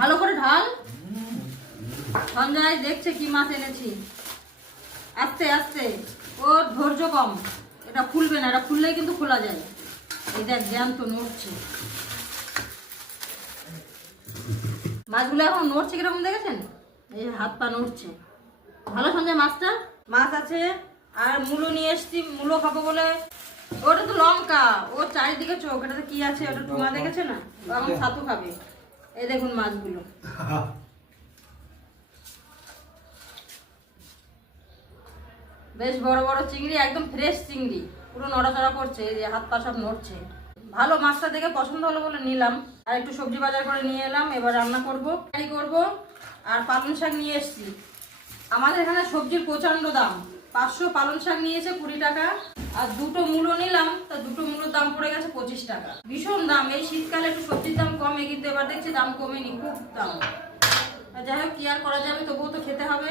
ভালো করে ঢাল। সঞ্জয় দেখছে কি মাছ এনেছি। আস্তে আস্তে, ওর ধৈর্য কম। এটা খুলবে না, এটা খুললেই কিন্তু খোলা যায়। এই দেখ জ্যান্ত নড়ছে মাছগুলো, এখন নড়ছে কিরকম দেখেছেন? এই হাত পা নড়ছে। ভালো সঞ্জয় মাছটা। মাছ আছে আর মূলো নিয়ে এসছি, মূলো খাবো বলে। ওটা তো লঙ্কা, ওর চারিদিকে চোখ। এটাতে কি আছে? ওটা ঠোঙা দেখেছে না? ও এখন ছাতু খাবে। এই দেখুন মাছগুলো। বেশ বড় বড় চিংড়ি, একদম ফ্রেশ চিংড়ি, পুরো নড়াচড়া করছে, এই যে হাত পা সব নড়ছে। ভালো মাছটা দেখে পছন্দ হলো বলে নিলাম। আর একটু সবজি বাজার করে নিয়ে এলাম, এবার রান্না করবো আর পালং শাক নিয়ে এসছি। আমাদের এখানে সবজির প্রচন্ড দাম। 500 পালং শাক নিয়েছে 20 টাকা, আর দুটো মূলো নিলাম, তা দুটো মূলোর দাম পড়ে গেছে 25 টাকা। ভীষণ দাম। এই শীতকালে একটু সবজির দাম কমে, কিন্তু এবার দেখছি দাম কমেনি, খুব দাম। যাই হোক, কি আর করা যাবে, তবুও তো খেতে হবে।